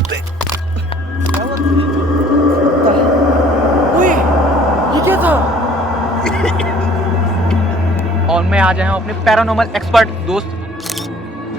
क्या हुआ तुझे? ओए, ये क्या था? और मैं आज आया हूँ अपने पैरानॉर्मल एक्सपर्ट दोस्त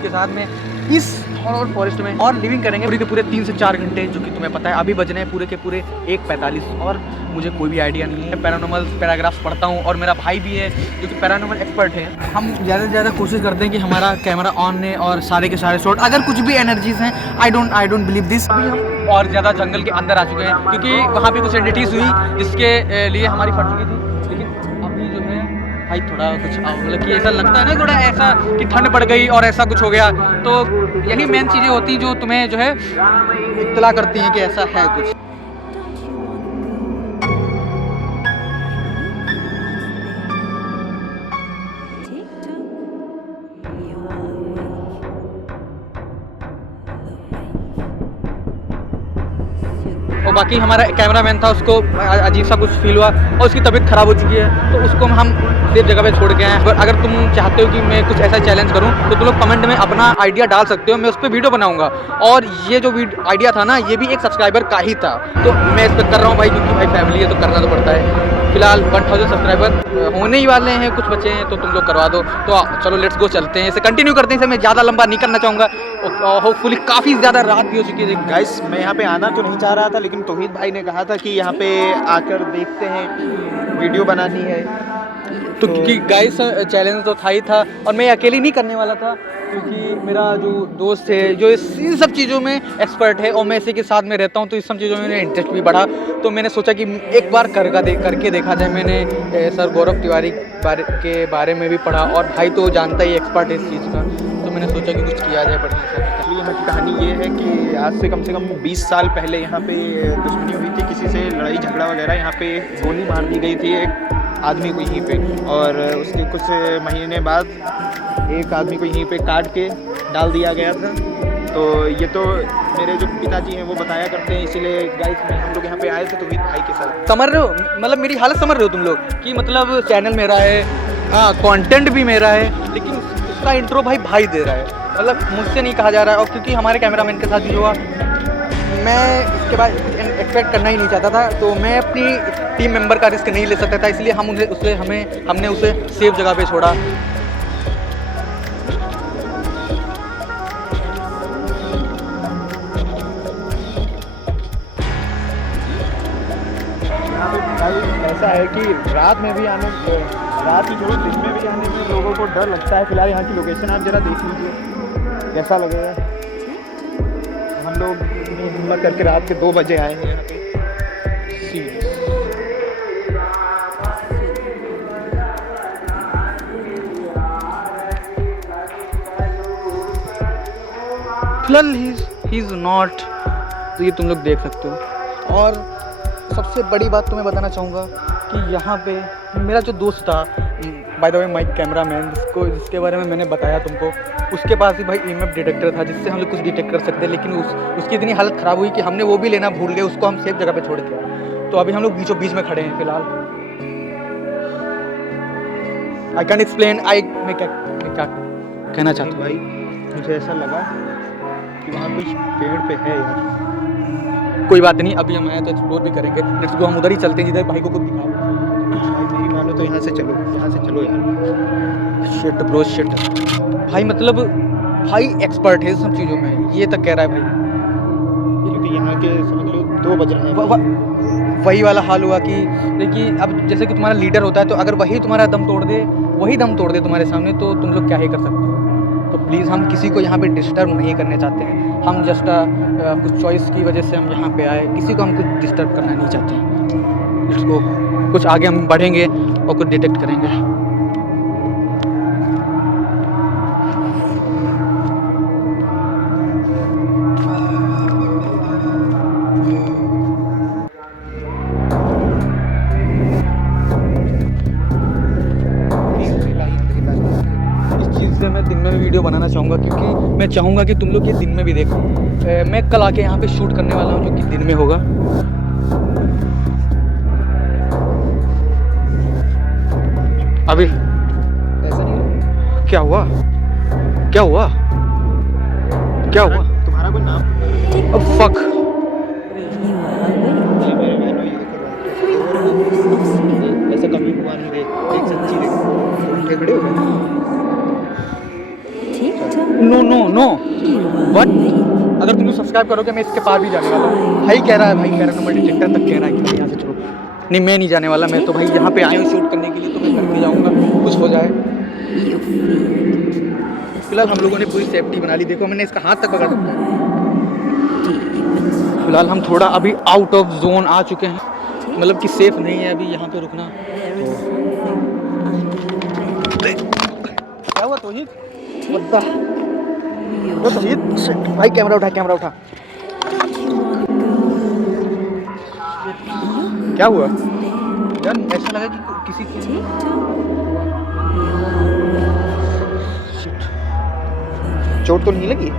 के साथ में इस हॉरर फॉरेस्ट में और लिविंग करेंगे पूरे के पूरे 3 से 4 घंटे, जो कि तुम्हें पता है अभी बजने हैं पूरे के पूरे 1:45 और मुझे कोई भी आइडिया नहीं है। पैरानॉर्मल पैराग्राफ्स पढ़ता हूँ और मेरा भाई भी है जो कि पैरानॉर्मल एक्सपर्ट है। हम ज़्यादा से ज़्यादा कोशिश करते हैं कि हमारा कैमरा ऑन है और सारे के सारे शॉट अगर कुछ भी एनर्जीज हैं आई डोंट बिलीव दिस। अभी हम और ज़्यादा जंगल के अंदर आ चुके हैं क्योंकि वहाँ पे कुछ एंटिटीज हुई जिसके लिए हमारी फट चुकी थी। लेकिन अभी जो है भाई थोड़ा कुछ मतलब कि ऐसा लगता है ना, थोड़ा ऐसा कि ठंड पड़ गई और ऐसा कुछ हो गया, तो यही मेन चीज़ें होती जो तुम्हें जो है इत्तला करती हैं कि ऐसा है कुछ। और बाकी हमारा कैमरामैन था, उसको अजीब सा कुछ फील हुआ और उसकी तबीयत ख़राब हो चुकी है, तो उसको हम सेफ जगह पे छोड़ के आए हैं। अगर तुम चाहते हो कि मैं कुछ ऐसा चैलेंज करूं तो तुम लोग कमेंट में अपना आइडिया डाल सकते हो, मैं उस पर वीडियो बनाऊंगा। और ये जो आइडिया था ना, ये भी एक सब्सक्राइबर का ही था, तो मैं इस पर कर रहा हूँ भाई, क्योंकि भाई फैमिली है तो करना तो पड़ता है। फिलहाल 1000 सब्सक्राइबर होने ही वाले हैं, कुछ बचे हैं, तो तुम लोग करवा दो। तो चलो लेट्स गो, चलते हैं, इसे कंटिन्यू करते हैं। इसे मैं ज़्यादा लंबा नहीं करना चाहूँगा, होपफुली काफ़ी ज़्यादा रात भी हो चुकी है। गाइस मैं यहाँ पे आना तो नहीं चाह रहा था, लेकिन तौहीद भाई ने कहा था कि यहाँ पे आकर देखते हैं, वीडियो बनानी है। तो क्योंकि गाइस चैलेंज तो था ही था और मैं अकेले नहीं करने वाला था, क्योंकि मेरा जो दोस्त है जो इन सब चीज़ों में एक्सपर्ट है और मैं इसी के साथ में रहता हूँ, तो इस सब चीज़ों में मेरा इंटरेस्ट भी बढ़ा। तो मैंने सोचा कि एक बार करके देखा जाए। मैंने सर गौरव तिवारी के बारे में भी पढ़ा और भाई तो जानता ही एक्सपर्ट है इस चीज़ का, तो मैंने सोचा कि कुछ किया जाए बढ़िया से। एक्चुअली यहाँ की कहानी ये है कि आज से कम 20 साल पहले यहाँ पे दुश्मनी हुई थी, किसी से लड़ाई झगड़ा वगैरह, यहाँ पे गोली मार दी गई थी एक आदमी को यहीं पे, और उसके कुछ महीने बाद एक आदमी को यहीं पे काट के डाल दिया गया था। तो ये तो मेरे जो पिताजी हैं वो बताया करते हैं, इसीलिए गाइस हम लोग यहाँ पे आए थे तो भाई के साथ। समझ रहे हो, मतलब मेरी हालत समझ रहे हो तुम लोग कि मतलब चैनल मेरा है, हाँ कंटेंट भी मेरा है, लेकिन उसका इंट्रो भाई दे रहा है, मतलब मुझसे नहीं कहा जा रहा है। और क्योंकि हमारे कैमरामैन के साथ भी हुआ, मैं इसके बाद एक्सपेक्ट करना ही नहीं चाहता था, तो मैं अपनी टीम मेंबर का रिस्क नहीं ले सकता था, इसलिए हमने उसे सेफ जगह पे छोड़ा। ऐसा है कि रात में भी आने, रात ही छोड़ो दिन में भी आने में लोगों को डर लगता है। फिलहाल यहाँ की लोकेशन आप जरा देख लीजिए कैसा लगेगा। हम लोग हिम्मत करके रात के 2 बजे आए हैं यहाँ पे। फिलहाल ही इज़ नॉट, तो ये तुम लोग देख सकते हो। और सबसे बड़ी बात तुम्हें बताना चाहूँगा कि यहाँ पे मेरा जो दोस्त था, by the way my cameraman, जिसके बारे में मैंने बताया तुमको, उसके पास ही भाई EMF डिटेक्टर था जिससे हम लोग कुछ डिटेक्ट कर सकते हैं, लेकिन उसकी इतनी हालत ख़राब हुई कि हमने वो भी लेना भूल गए, उसको हम सेफ जगह पे छोड़ दिया। तो अभी हम लोग बीचों बीच में खड़े हैं फिलहाल। आई कैन एक्सप्लेन, मैं क्या कहना चाहता हूँ भाई, मुझे ऐसा लगा कि वहाँ कुछ पेड़ पे है यार। कोई बात नहीं, अभी हम आए तो एक्सप्लोर भी करेंगे। लेट्स गो, हम उधर ही चलते हैं जिधर भाई को कुछ दिखाओ। भाई नहीं मानो तो यहाँ से चलो यार। शिट ब्रो शिट, भाई मतलब भाई एक्सपर्ट है सब चीज़ों में, ये तक कह रहा है भाई, क्योंकि यहाँ के समझ लो 2 बज रहे हैं। वही वाला हाल हुआ कि देखिए, अब जैसे कि तुम्हारा लीडर होता है, तो अगर वही तुम्हारा दम तोड़ दे, तुम्हारे सामने, तो तुम लोग क्या ही कर सकते हो। तो प्लीज़, हम किसी को यहाँ पे डिस्टर्ब नहीं करने चाहते हैं। हम जस्ट कुछ चॉइस की वजह से हम यहाँ पे आए, किसी को हम कुछ डिस्टर्ब करना नहीं चाहते हैं। इसको कुछ आगे हम बढ़ेंगे और कुछ डिटेक्ट करेंगे। मैं दिन में भी वीडियो बनाना चाहूँगा, क्योंकि मैं चाहूँगा कि तुम लोग ये दिन में भी देखो। मैं कल आके यहाँ पे शूट करने वाला हूँ, जो कि दिन में होगा। अभी ऐसा नहीं, क्या हुआ? तुम्हारा तुम्हारा कोई नाम? अब फक ये मेरे बहनों, ये देखो, ऐसा कभी हुआ नहीं। देख सच्ची देख, उल्टे खड़े हो गए। नो नो नो व्हाट, अगर तुम सब्सक्राइब करोगे मैं इसके पार भी जाने वाला हूँ। भाई कह रहा है, भाई पैरानॉर्मल डिटेक्टर तक कह रहा है कि भाई यहाँ से चलो। नहीं मैं नहीं जाने वाला, मैं तो भाई यहाँ पे आया हूँ शूट करने के लिए, तो मैं करके जाऊँगा, कुछ हो जाए। फिलहाल हम लोगों ने पूरी सेफ्टी बना ली, देखो मैंने इसका हाथ तक पकड़ रखा है। फिलहाल हम थोड़ा अभी आउट ऑफ जोन आ चुके हैं, मतलब कि सेफ नहीं है अभी यहाँ पे रुकना। क्या हुआ तौहीद? वो तौहीद भाई कैमरा उठा, कैमरा उठा। क्या हुआ यार? ऐसा लगा कि किसी को चोट तो नहीं लगी?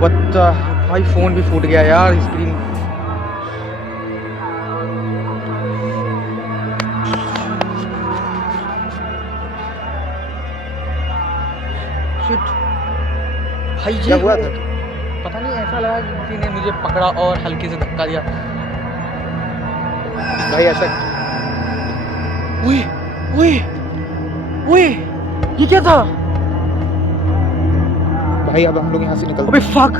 What the, भाई फोन भी फूट गया यार, स्क्रीन। Shit. भाई क्या ये हुआ था? पता नहीं, ऐसा लगा कि किसी ने मुझे पकड़ा और हल्के से धक्का दिया। भाई ऐसा ओए ओए ओए, ये क्या था? भाई अब हम लोग यहाँ से निकलते अबे फक,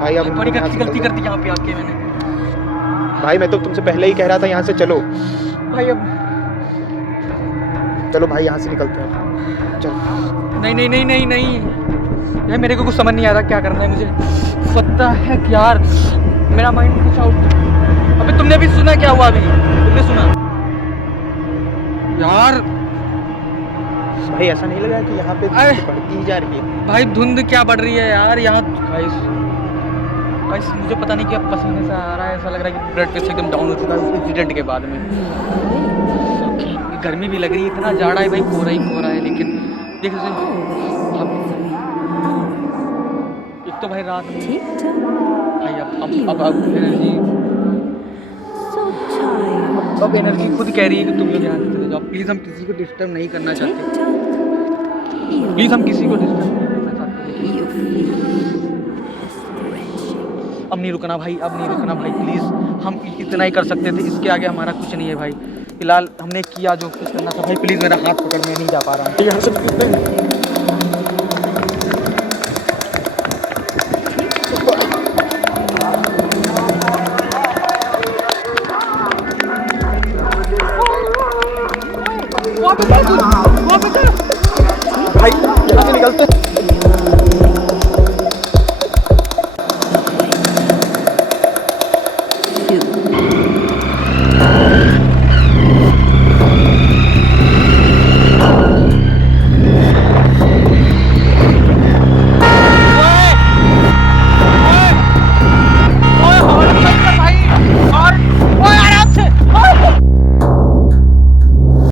भाई अब हम बड़ी लोग यहाँ से गलती निकलते कर दी यहाँ पे आके मैंने। हैं। भाई मैं तो तुमसे पहले ही कह रहा था यहाँ से चलो। भाई अब चलो भाई यहाँ से निकलते हैं, चल। नहीं नहीं नहीं नहीं नहीं यार, मेरे को कुछ समझ नहीं आ रहा क्या करना है मुझे। पता है कि यार मेरा माइंड कुछ आउट। अबे तुमने भी सुना क्या हुआ? अभी तुमने सुना यार? भाई ऐसा नहीं लगा कि यहाँ पे अरे! बढ़ती ही जा रही है? भाई धुंध क्या बढ़ रही है यार यहाँ। गाइस गाइस मुझे पता नहीं क्या पसीने से आ रहा है, ऐसा लग रहा है कि ब्लड प्रेशर एकदम डाउन हो चुका है इंसिडेंट के बाद में। गर्मी भी लग रही है, इतना जाड़ा है भाई, कोहरा ही कोहरा है। लेकिन देख अब एक तो भाई रात में भाई अब एनर्जी, अब एनर्जी खुद कह रही है कि तुम लोग यहाँ से चले जाओ प्लीज़। हम किसी को डिस्टर्ब नहीं करना चाहते, प्लीज़ हम किसी को डिस्टर्ब नहीं करना चाहते। अब नहीं रुकना भाई, अब नहीं रुकना भाई प्लीज़। हम इतना ही कर सकते थे, इसके आगे हमारा कुछ नहीं है भाई। फिलहाल हमने किया जो कुछ करना था भाई, प्लीज़ मेरा हाथ पकड़, मैं नहीं जा पा रहा हूँ यहाँ से। भाई यहाँ से निकलते हैं।